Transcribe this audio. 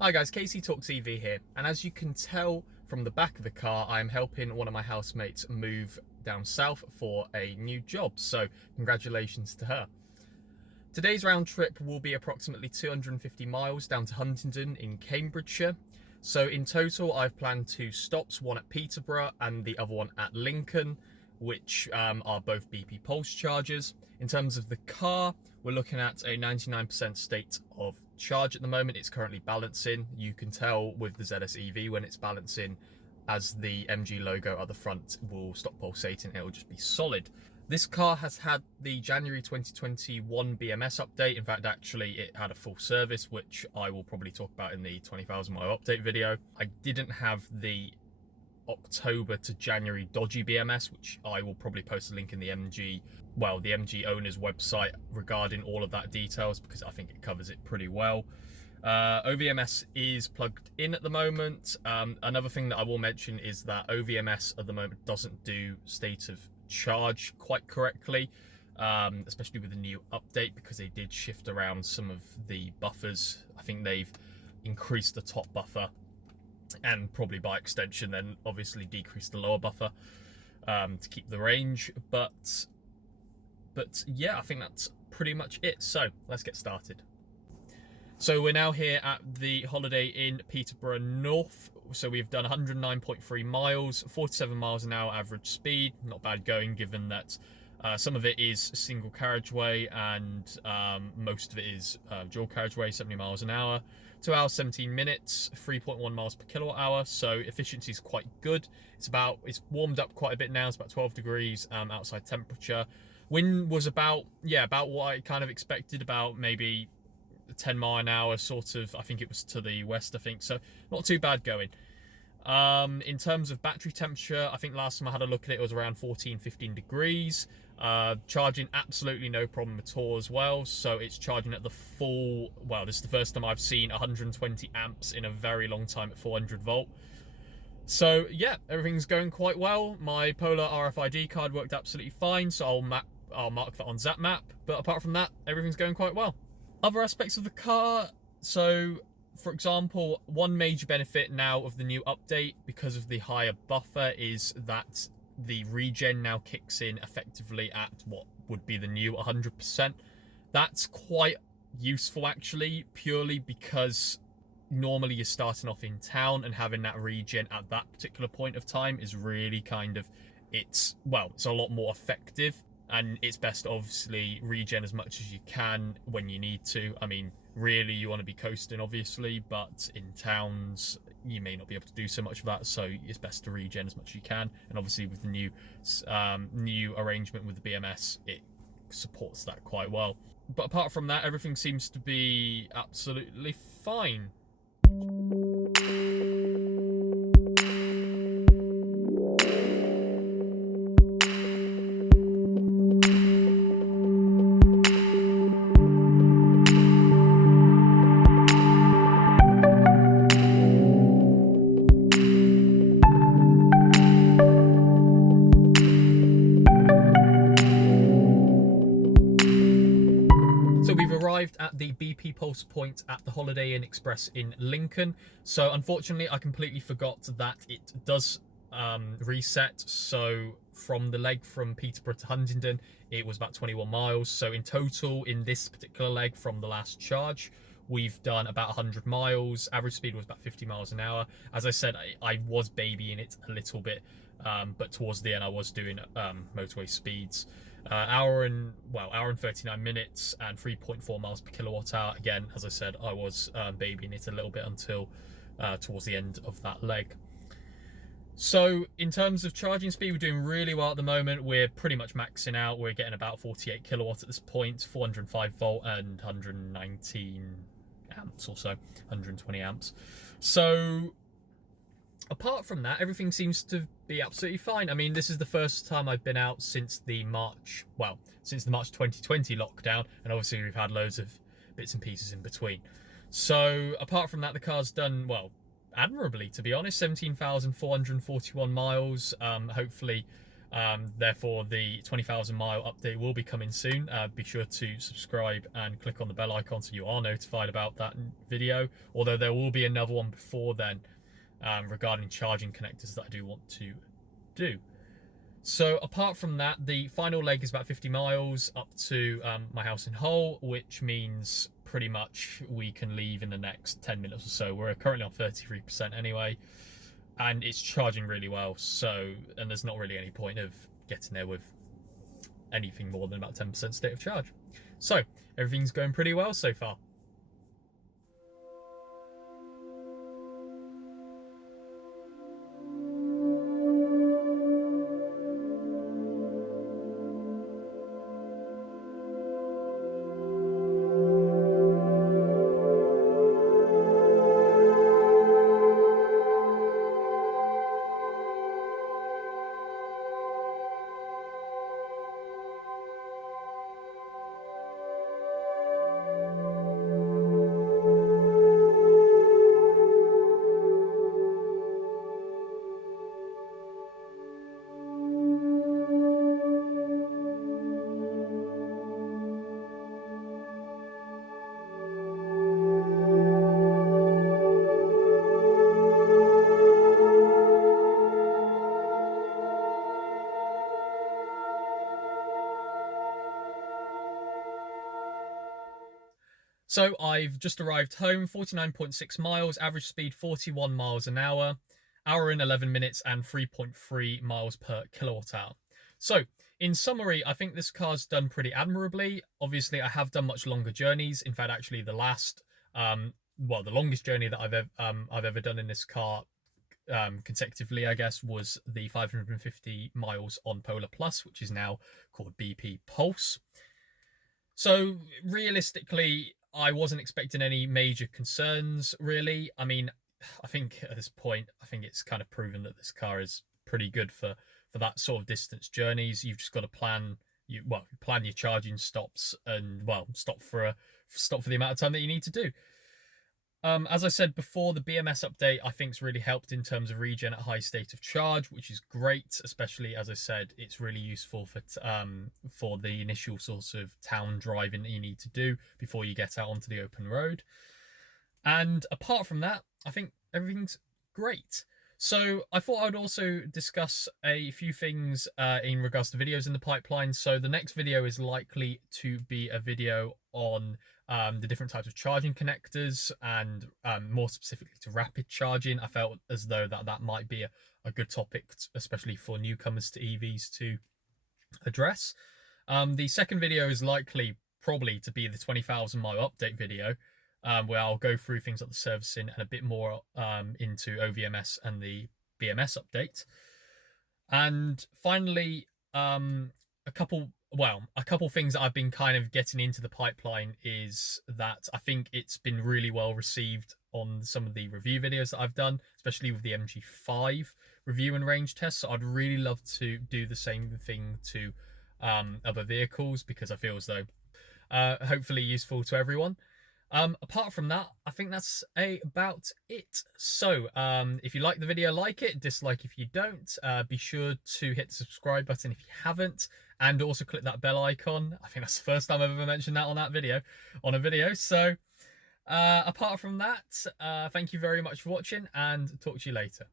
Hi guys, Casey Talks EV here, and as you can tell from the back of the car, I am helping one of my housemates move down south for a new job, so congratulations to her. Today's round trip will be approximately 250 miles down to Huntingdon in Cambridgeshire. So in total, I've planned two stops, one at Peterborough and the other one at Lincoln, which are both BP pulse chargers. In terms of the car, we're looking at a 99% state of charge at the moment. It's currently balancing. You can tell with the ZS EV when it's balancing, as the MG logo at the front will stop pulsating, it will just be solid. This car has had the January 2021 BMS update. In fact, actually, it had a full service, which I will probably talk about in the 20,000 mile update video. I didn't have the October to January dodgy BMS, which I will probably post a link in the MG owner's website regarding all of that details, because I think it covers it pretty well. OVMS is plugged in at the moment. Another thing that I will mention is that OVMS at the moment doesn't do state of charge quite correctly, especially with the new update, because they did shift around some of the buffers. I think they've increased the top buffer and probably by extension then obviously decreased the lower buffer to keep the range, but yeah, I think that's pretty much it. So let's get started. So we're now here at the Holiday Inn Peterborough North. So we've done 109.3 miles, 47 miles an hour average speed. Not bad going, given that some of it is single carriageway and most of it is dual carriageway, 70 miles an hour. 2 hours 17 minutes, 3.1 miles per kilowatt hour. So efficiency is quite good. It's warmed up quite a bit now. It's about 12 degrees outside temperature. Wind was about what I kind of expected, about maybe 10 mile an hour sort of. I think it was to the west, I think, so not too bad going. In terms of battery temperature, I think last time I had a look at it, it was around 14-15 degrees. Charging absolutely no problem at all as well, so it's charging at the full. Well, this is the first time I've seen 120 amps in a very long time at 400 volt. So yeah, everything's going quite well. My Polar RFID card worked absolutely fine, so I'll mark that on ZapMap, but apart from that, everything's going quite well. Other aspects of the car, so for example, one major benefit now of the new update, because of the higher buffer, is that the regen now kicks in effectively at what would be the new 100%. That's quite useful actually, purely because normally you're starting off in town, and having that regen at that particular point of time is really it's a lot more effective. And it's best to obviously regen as much as you can when you need to. I mean, really you want to be coasting obviously, but in towns you may not be able to do so much of that, so it's best to regen as much as you can. And obviously with the new arrangement with the BMS, it supports that quite well. But apart from that, everything seems to be absolutely fine. So we've arrived at the BP pulse point at the Holiday Inn Express in Lincoln. So unfortunately, I completely forgot that it does reset. So from the leg from Peterborough to Huntingdon, it was about 21 miles. So in total, in this particular leg from the last charge, we've done about 100 miles. Average speed was about 50 miles an hour. As I said, I was babying it a little bit, but towards the end I was doing motorway speeds. Hour and 39 minutes and 3.4 miles per kilowatt hour. Again, as I said, I was babying it a little bit until towards the end of that leg. So in terms of charging speed, we're doing really well at the moment. We're pretty much maxing out. We're getting about 48 kilowatts at this point, 405 volt and 119 amps or so, 120 amps. So apart from that, everything seems to be absolutely fine. I mean, this is the first time I've been out since the March 2020 lockdown, and obviously we've had loads of bits and pieces in between. So apart from that, the car's done, well, admirably, to be honest. 17,441 miles. Hopefully Therefore, the 20,000 mile update will be coming soon. Be sure to subscribe and click on the bell icon so you are notified about that video. Although there will be another one before then regarding charging connectors that I do want to do. So apart from that, the final leg is about 50 miles up to my house in Hull, which means pretty much we can leave in the next 10 minutes or so. We're currently on 33% anyway, and it's charging really well. So, and there's not really any point of getting there with anything more than about 10% state of charge. So everything's going pretty well so far. So I've just arrived home, 49.6 miles, average speed 41 miles an hour and 11 minutes, and 3.3 miles per kilowatt hour. So in summary, I think this car's done pretty admirably. Obviously, I have done much longer journeys. In fact, actually the the longest journey that I've ever done in this car consecutively, I guess, was the 550 miles on Polar Plus, which is now called BP Pulse. So realistically, I wasn't expecting any major concerns, really. I mean, I think at this point, I think it's kind of proven that this car is pretty good for that sort of distance journeys. You've just got to plan your charging stops and stop for the amount of time that you need to do. As I said before, the BMS update I think has really helped in terms of regen at high state of charge, which is great. Especially, as I said, it's really useful for the initial sort of town driving that you need to do before you get out onto the open road. And apart from that, I think everything's great. So I thought I would also discuss a few things in regards to videos in the pipeline. So the next video is likely to be a video on the different types of charging connectors, and more specifically to rapid charging. I felt as though that might be a good topic, especially for newcomers to EVs, to address. The second video is probably to be the 20,000 mile update video, where I'll go through things like the servicing and a bit more into OVMS and the BMS update. And finally, a couple things that I've been kind of getting into the pipeline is that I think it's been really well received on some of the review videos that I've done, especially with the MG5 review and range test. So I'd really love to do the same thing to other vehicles, because I feel as though hopefully useful to everyone. Apart from that, I think that's about it. So if you like the video, like it, dislike if you don't. Be sure to hit the subscribe button if you haven't, and also click that bell icon. I think that's the first time I've ever mentioned that on a video. So apart from that, thank you very much for watching, and talk to you later.